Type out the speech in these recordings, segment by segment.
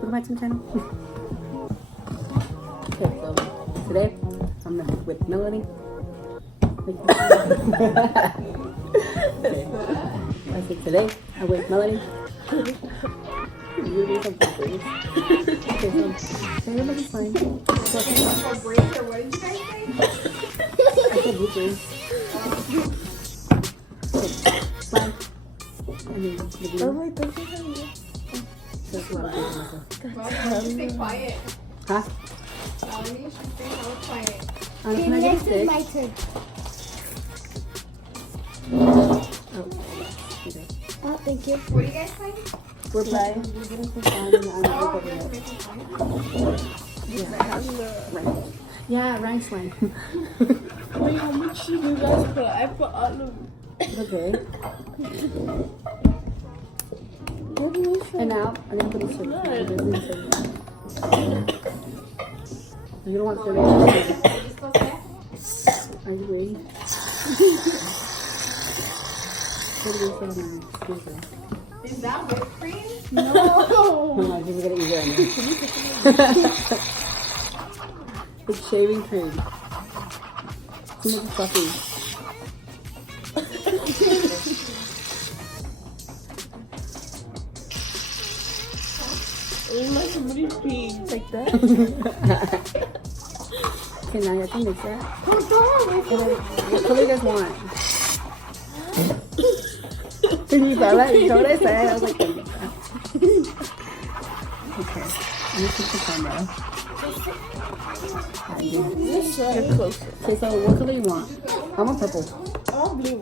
Welcome back to my channel. Okay, so today I'm gonna be with Melanie. I said today I'm with Melanie. You do something, please. Okay, so everybody's fine. For break or what did you guys say? I said bloopers. Bye. I mean, the Oh my God. That's a lot of things. Well, you should stay quiet. Huh? Melanie, you should stay hella quiet. Can I get a Next is stick? my turn. Oh, okay. Oh, thank you. What are you guys playing? We're playing. We're getting some fun and I'm Oh, over you're it. making fun. Yeah. Right. Yeah, rank slime. Wait, how much did you guys put? I put all of them. Okay. And now I'm gonna put a switch. You don't want to Are you still set? Are you waiting? What do you say on my speaker? Is that whipped cream? No. Hold on, we're gonna eat it on there. It's shaving cream. Too much fluffy. It was like somebody's peeing. Like that? Okay, now you have to mix that. Hold on. What color do you guys want? Did you smell that? You know what I said? I was like, okay. Let me take the camera. You're closer. Okay, so what color you want? I want purple. All blue.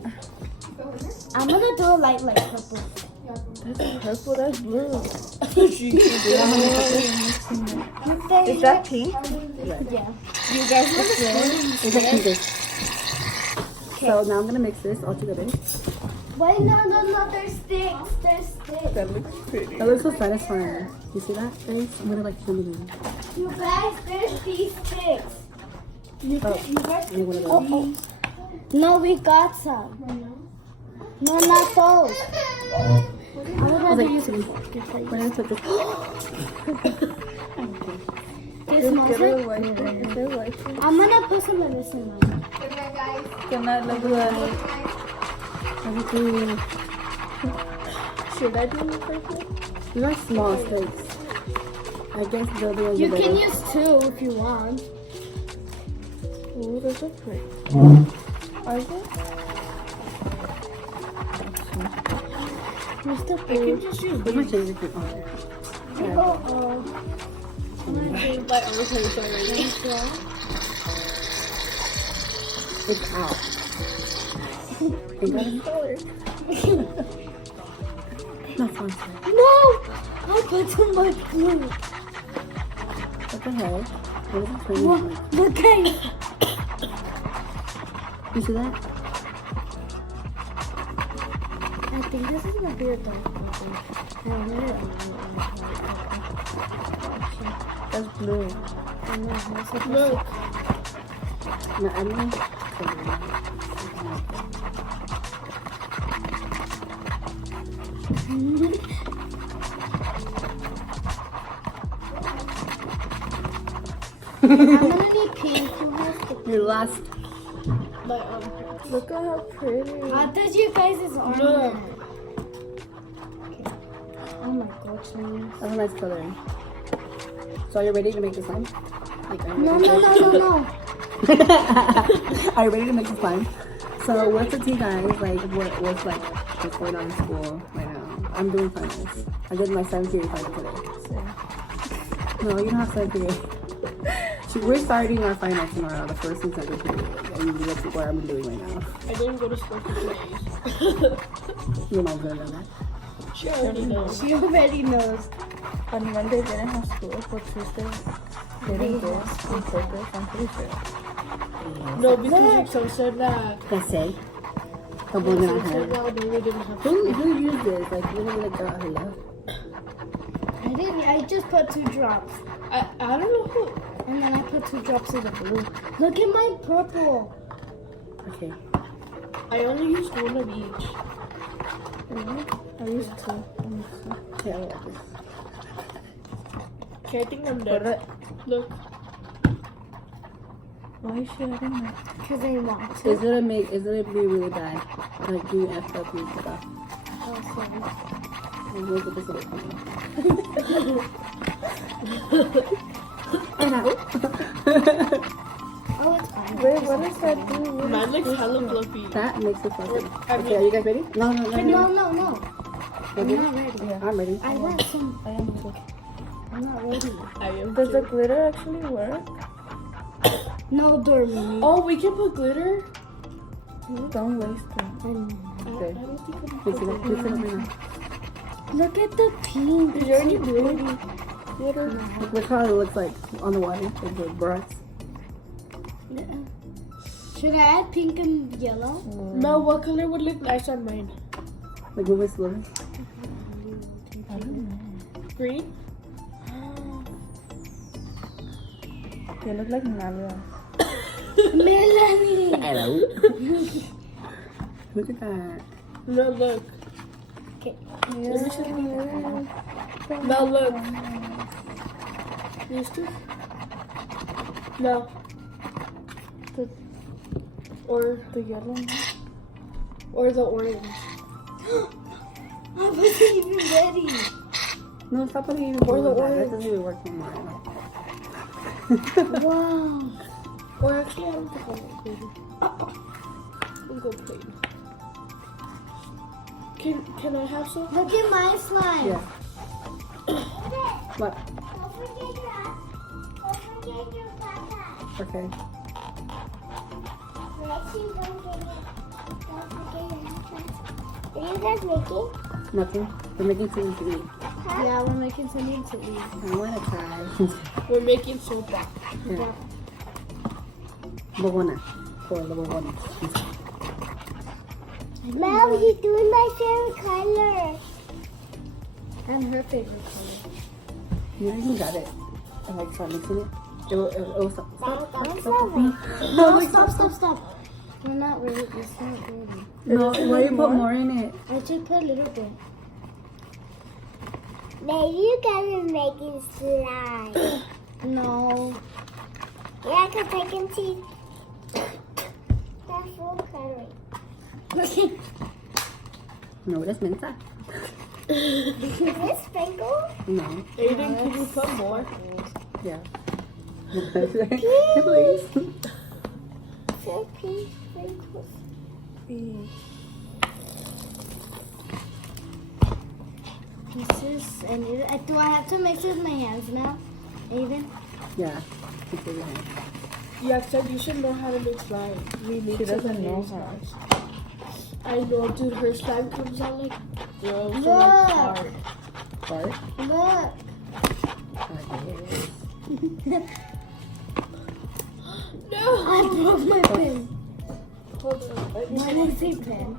I'm gonna do a light like purple. That's purple, that's blue. Is that pink? Yeah. You guys want to It's a pink. So now I'm gonna mix this all together. Wait, no, there's sticks. There's sticks. That looks pretty. That looks so satisfying. You see that, guys? I'm gonna like show you. You guys, there's these sticks. You guys. I need one of those. No, we got some. No, not those. I would I was rather like, use when I put this. this monster. I'm gonna put some of this in mine. Good night, guys. Good night, lovely. Everything. Should I do it first? These are small sticks. I guess they'll be You can use two if you want. Ooh, those are pretty. Are they? Mr. You Food. can just use Put my shaving cream on there. my own face already. It's out. It got a color. Not fun. No! I put too much glue. What the hell? What is it playing What? like? What kind? You see that? I think this is gonna be a dark purple. That's blue. Look. No, I mean, I'm gonna need pink. Who has the your last. Look at how pretty. How does you guys' arm look? Oh my gosh, man. That's a nice color. So are you ready to make the slime? Like, are you No. ready? Are you ready to make the slime? So what's the tea, guys? Like, what's like what's going on in school right now? I'm doing finals. I did my 7th period final today. No, you don't have 7th period. We're starting our finals tomorrow, the first and 2nd period. And that's what I'm doing right now. I didn't go to school for 2 days. Your mom's gonna know that. She already knows. She already knows. On Monday, didn't have school, but Tuesday, didn't go. On Thursday, I'm pretty sure. No, because your son said that. That's it. Come on, Your now. son said that we didn't have Who used this? Like, literally, like, girl, hello. I didn't. I just put 2 drops. I don't know who. And then I put 2 drops of the blue. Look at my purple. Okay. I only used one of each. I used 2. Okay, I like this. Okay, I think I'm Put done. it. Look. Why is she letting that? Because I want to. It's gonna be really bad. Like you effed up and stuff. Oh, sorry. And look at this little And out. Oh, it's fine. Wait, what does that do? Mine looks hella fluffy. That makes it fluffy. I Okay, are you guys ready? No. No. I'm Ready? not ready. Yeah. I'm ready. I want some. I am too. I'm not ready. I am Does the too. glitter actually work? No, Dormy. Oh, we can put glitter? Don't waste it. I don't think I'm Mix it up. Mix it up right now. Look at the pink. Is there any blue glitter? Look how it looks like on the water. Like the brush. Should I add pink and yellow? Mel, what color would look nice on mine? Like move it slowly. I don't know. Green? They look like Nalia. Melanie. Hello. Look at that. No, look. Okay. Mel, look. These two? No. Or The yellow one? or the orange. I wasn't even ready. No, stop putting even Or the more. That orange. doesn't even work anymore. Wow. Or actually, I don't think I want glitter. We'll go plain. Can I have some? Look at my slime. Yeah. What? Okay. What are you guys making? Nothing. We're making something to eat. Yeah, we're making something to eat. I wanna try. We're making sopa. Yeah. Bogona. For the bogona. Mel, you're doing my favorite color. And her favorite color. You even got it. I like start mixing it. It will stop. No, stop. We're not ready. It's not ready. No, why you put more in it? I just put a little bit. Maybe you guys are making slime. No. Yeah, because I can see that's full coloring. No, that's mensa. Is this sprinkle? No. Aiden, can you put more? Yeah. Please. So pink sprinkles. This is, and do I have to mix it with my hands now? Aiden? Yeah. Keep it in. Yeah, said you should know how to make slime. We make She some doesn't know amazing how. slimes. I know, dude. Her slime comes out like gross and Look. like hard. Fart. Look. No. I broke my pen. Hold on. Why did I say pen?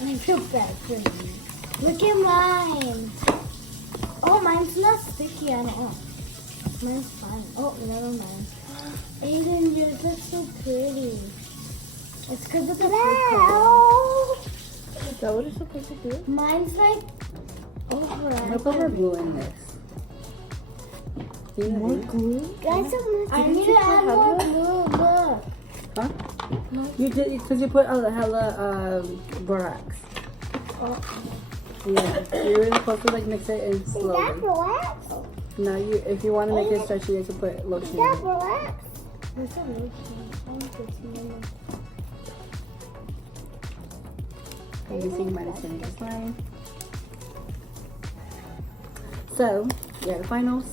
I feel bad for me. Look at mine. Oh, mine's not sticky. I know. Mine's fine. Oh, never mind. Aiden, yours looks so pretty. It's because of the purple. Is that what it's supposed to do? Mine's like I'm gonna put more over. glue in this. More glue? Guys, I need to add more glue. Look. Huh? You did because you put hella borax. Oh. Yeah. You're really supposed to like mix it in is that slowly. relax? Now if you want to make it stretchy, you have to put lotion. Is that relax? There's a lotion. I want to see. I'm using my sanitary slime. So, yeah, the finals.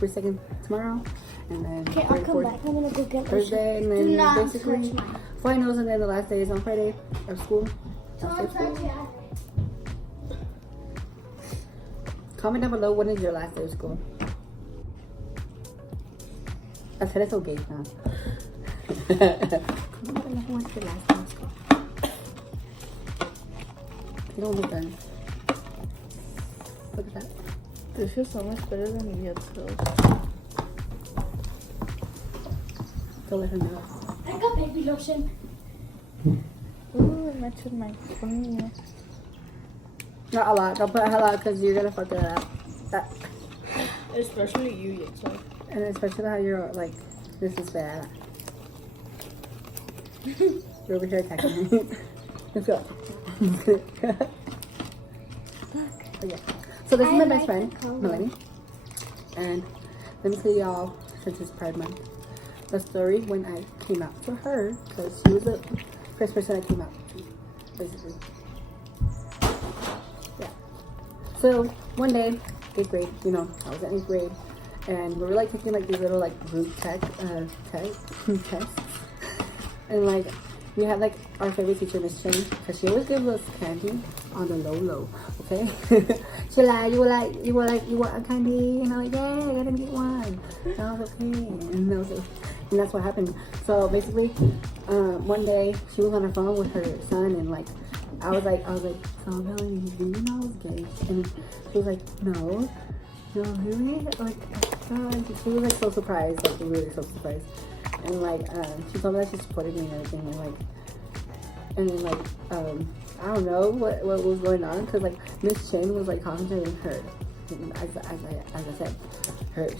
We're second tomorrow, and then Okay, I'll third, come fourth back. I'm gonna go get lotion. Thursday, and Do then not basically touch mine. finals, and then the last day is on Friday of school. Don't touch it. Comment down below when is your last day of school. Hacer eso gay, huh? Comment down below when is your last day of school. You don't look done. Look at that. This feels so much better than the other. Go let her know. I got baby lotion. Ooh, it matches my phone. Not a lot. Don't put a lot because you're gonna fuck it up. Especially you, Yitzhak. And especially how you're like, this is bad. You're over here attacking me. Let's go. Okay. So this is my best friend, Melanie. And let me tell y'all, since it's Pride Month, the story when I came out to her, because she was the first person I came out to, basically. Yeah. So one day, 8th grade, you know, I was in 8th grade, and we were like taking like these little like group tests, and like we had like our favorite teacher, Miss Jenny, because she always gave us candy on the low, okay? She like, you want a candy? And I'm like, yeah, I gotta get one. And I was okay, and that's what happened. So basically, one day she was on her phone with her son, and like, I was like, so Melanie, do you know I was gay? And she was like, no, really? Like, she was like so surprised, like really so surprised. And like, she told me that she supported me and everything, and like, I don't know what was going on, because like Miss Chen was like talking to her, as I said,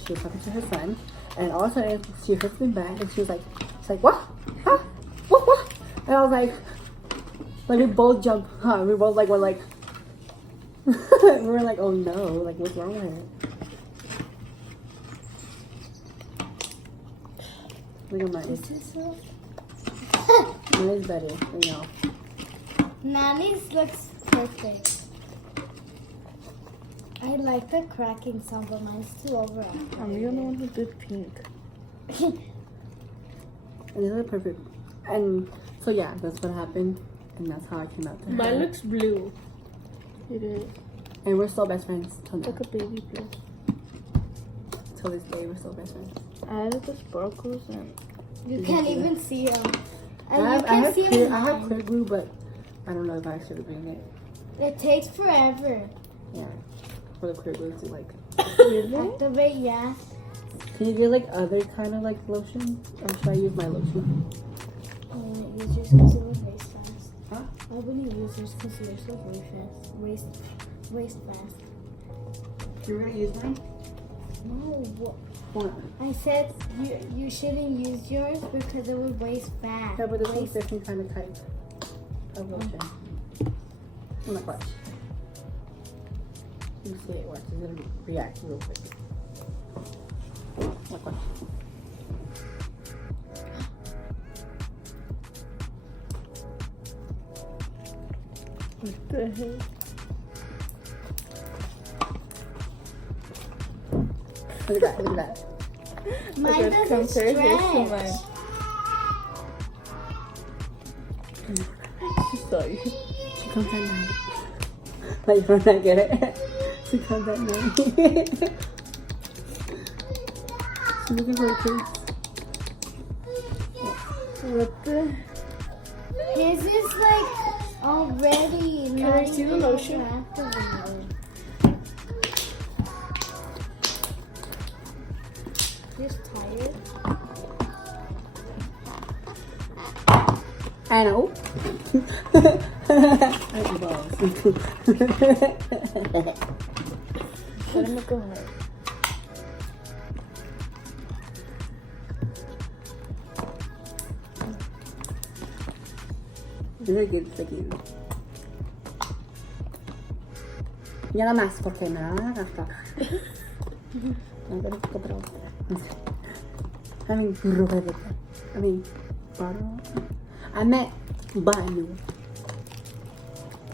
she was talking to her son, and all of a sudden she hits me back, and she's like, what? Huh? What? And I was like we both jumped, huh? We both like were like, we were like, oh no, like what's wrong with her? Look at mine. Mine is better, you know. Nani's looks perfect. I like the cracking sound, but mine's too overactive. I'm the only one who did pink. And these are perfect. And so yeah, that's what happened, and that's how I came out to her. Mine looks blue. It is. And we're still best friends till now. Like a baby blue. Till this day, we're still best friends. I added the sparkles and You can't even see them. I have clear glue, but I don't know if I should bring it. It takes forever. Yeah, for the clear glue to like. Activate, yeah. Can you get like other kind of like lotion, or should I use my lotion? I wouldn't use yours because it would waste fast. Huh? I wouldn't use yours because yours would waste fast. You really use mine? No, What? I said you shouldn't use yours because it would waste fast. Yeah, but this one's different kind of type of lotion. I'm not watch. You see it, watch. It's gonna react real quick. Look, watch. what the heck? Look at that. Mine doesn't compare his to stretch. mine. She saw you. She comes at night. Like, when I get it, she comes at night. She's looking for a kiss. What the? His is like already. Can I see the lotion? Activated. Just tired. I know. Let him go hard. Very good sticky. Ya nada más porque me da la gasta. I mean, bottle. I meant bottle.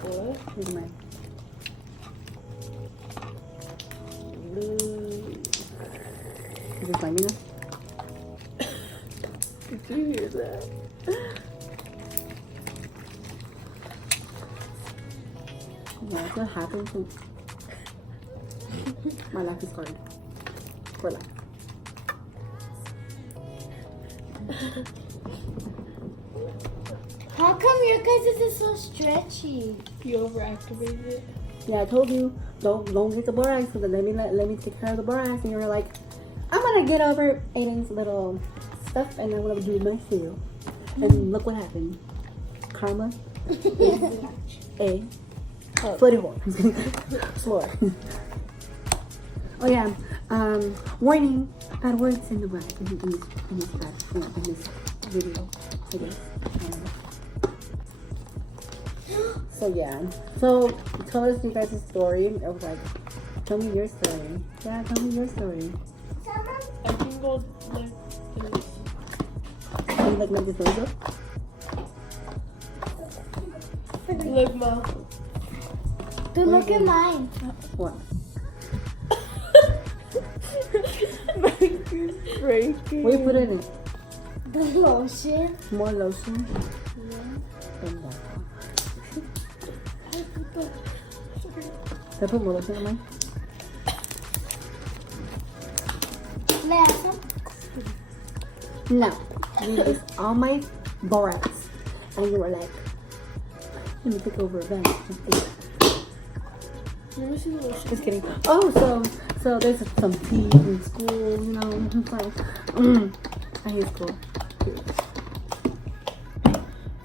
What? Here's mine. Is this mine, you know? Did you hear that? Yeah, that's what happens when my life is hard. For life. How come your guys' is so stretchy? You overactivated it. Yeah, I told you don't get the borax, so then let me take care of the borax, and you were like, I'm gonna get over Aiden's little stuff and I'm gonna do my seal. And look what happened. Karma is a 44 floor. Oh yeah. Warning. Bad words in the web in this video. I guess. So yeah. So tell us you guys a story of like. Tell me your story. Yeah, tell me your story. I can go like this. You like this video? Look, Ma. Dude, look at mine. What? Breaking. What you put in it? The lotion. More lotion? Yeah. And Did I put more lotion on mine? May I have some? No. You used all my breaths. And you were like, let me take over a bag. Let me see the lotion. Just kidding. Oh, so there's some tea in school, you know. It's like, I hate school.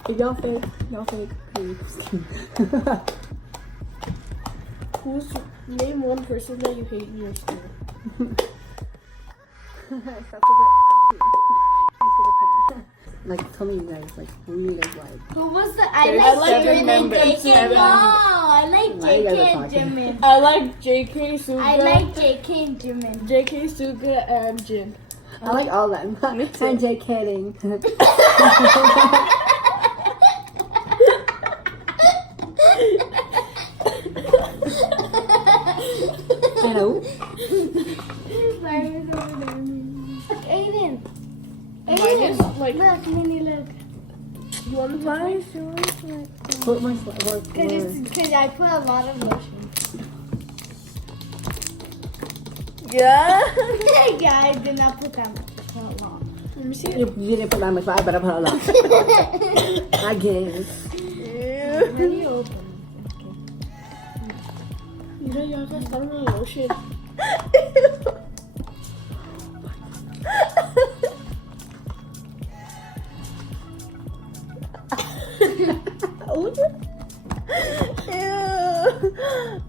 If y'all fake, please. Just kidding. Name one person that you hate in your school. Like, tell me you guys, like, who you guys like. Who was the? There's I like seven Jimin and members. JK. Seven. No, I like Now you guys are JK and talking. Jimin. I like JK, Suga. I like JK and Jimin. JK, Suga, and Jin. I like all of them. Me too. And Jay kidding. Hello. Aiden. Mine is like. Look, Minnie, look. You want to try? Put my Because I put a lot of lotion. Yeah. Yeah, I did not put that much. I put a lot. Let me see You it. didn't put that much, but I better put a lot. I guess. Ew. How do you open You know, you have to start with lotion.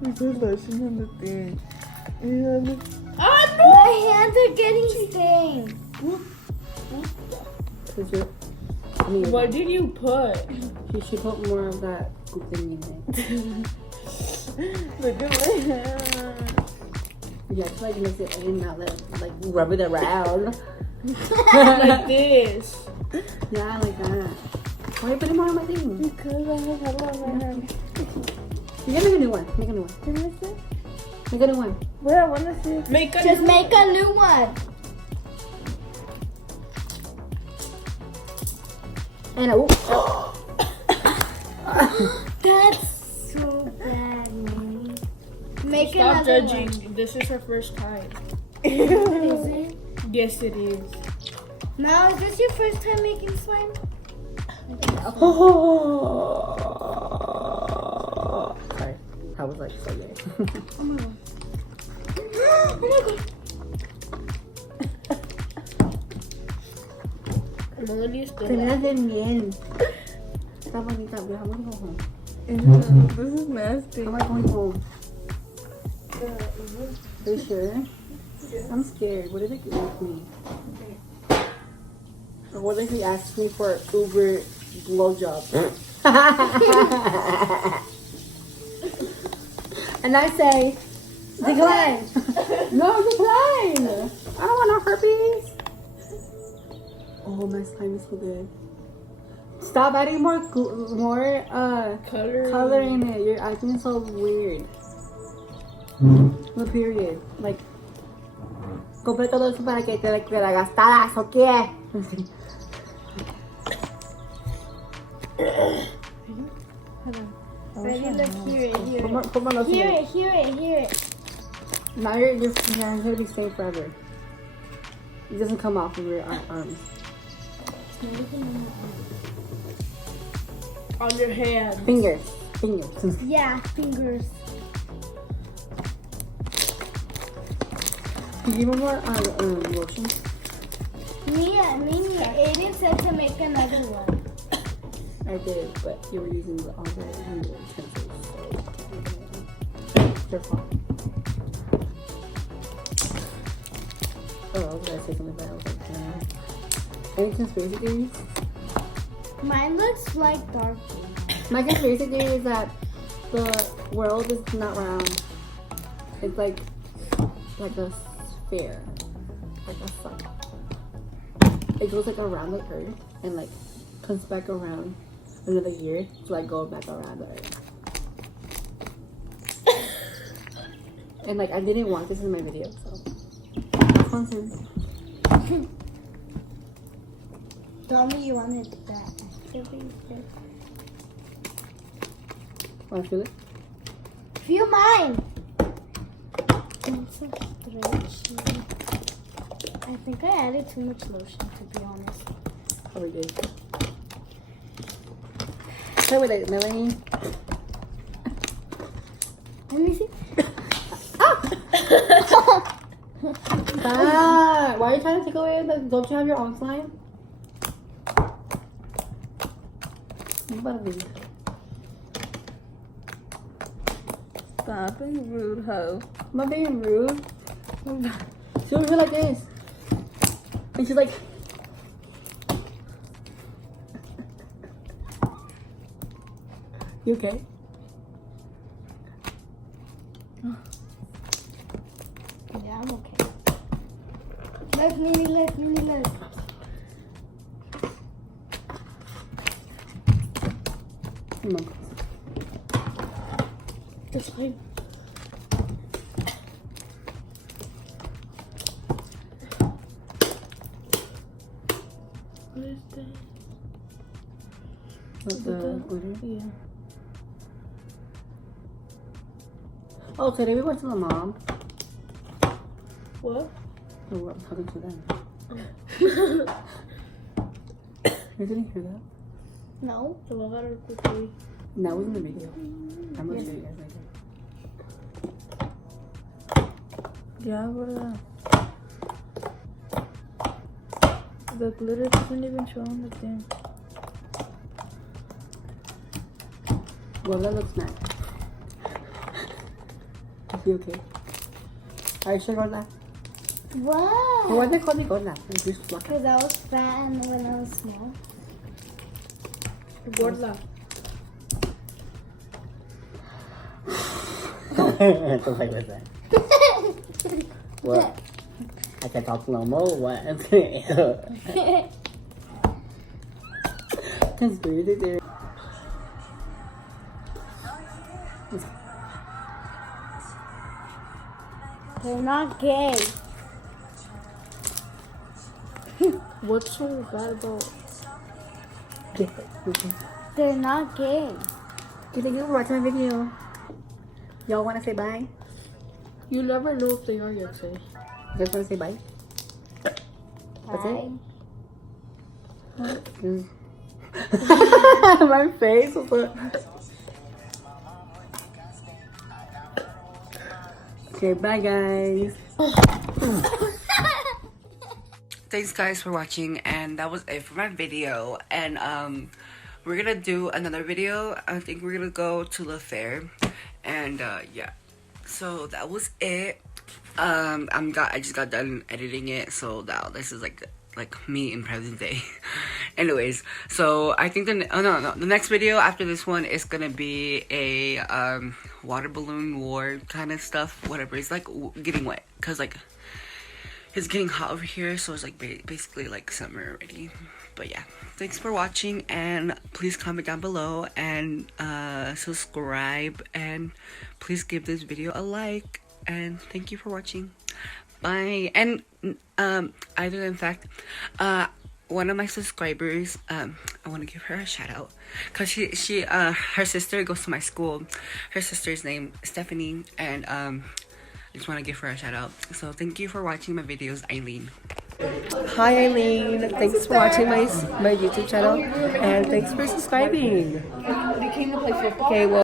We put lotion on the thing. And My hands are getting stained. I mean, what did you put? you should put more of that thing in it. Look at my hand. Yeah, it's like mix it in, not like rub it around. Like this. Yeah, like that. Why are you putting more on my thing? Because I have a lot on my hand. You gotta make a new one. Make a new one. Can you see? Make a new one. Wait, I want to see. Make a Just make a new one. And That's so bad, man. Make Stop another judging. one. This is her first time. Is it? Yes, it is. Now, is this your first time making slime? Sorry, I was like so gay. Oh my god. Melanie is still Se me alive. hacen bien. Está bonita, we have to go home. This is nasty. How am I going home? Are you sure? I'm scared. What if they get with me? Or what if he asks me for Uber blowjob? And I say, decline. No, decline. I don't want no herpes. Oh, my slime is so good. Stop adding more color in it. You're acting so weird. No period. Like, compré todo eso para que te la gastaras, ¿o qué? Ready, look, hear it, hear it. Put more lotion in Hear it. it, hear it, hear it. Now your hands gonna be stained forever. It doesn't come off of your arms. On your hand. Fingers. Yeah, fingers. Give me more lotion. Mia, Aiden said to make another one. I did, but you were using all the utensils. So. Your fault. Oh, I was gonna say something, but I was like, any conspiracy theories? Mine looks like dark blue. My conspiracy theory is that the world is not round. It's like a sphere, like a sun. It goes like around the earth and like comes back around another year to like go back around the earth. And like I didn't want this in my video, so that's one thing. Tell me you wanted that. Want to feel it? Feel mine. It's so stretchy. I think I added too much lotion, to be honest. Probably did. Play with it, Melanie. Let me see. Ah, why are you trying to take away the? Don't you have your own slime? You better be. Stop being rude, ho. I'm not being rude. She was like this, and she's like. You okay? Yeah, I'm okay. Look, Mimi, look, Mimi, look. Come on. This way. What is that? What the order? Yeah. Oh, today we went to the mom. What? Oh, I'm talking to them. You didn't hear that? No. So I gotta quickly. That was in the video. I'm gonna show you guys later. Yeah, what is that? The glitter doesn't even show on the thing. Well, that looks nice. Is he okay? Are you sure about that? Wow. Why they call me Gorda? It's just fluffy. Because I was fat and when I was small. Gorda. It's like with that. What? I can talk normal. What? Conspiracy theory. They're not gay. What's so bad about? They're not gay. Thank you for watching my video. Y'all want to say bye? You never know if they are yet, say. You guys want to say bye? That's it? My face was like... Okay, bye guys. Thanks guys for watching, and that was it for my video. And we're gonna do another video. I think we're gonna go to the fair, and yeah. So that was it. I just got done editing it, so now this is like me in present day. Anyways, so I think the next video after this one is gonna be a water balloon war kind of stuff, whatever. It's like getting wet, cause like it's getting hot over here, so it's like basically like summer already. But yeah, thanks for watching, and please comment down below and subscribe, and please give this video a like, and thank you for watching. Bye. And other than fact, one of my subscribers, I want to give her a shout out, because her sister goes to my school. Her sister's name Stephanie, and I just want to give her a shout out. So thank you for watching my videos, Eileen. Hi Eileen, thanks for watching my YouTube channel, and thanks for subscribing. They came to play football. Okay, well.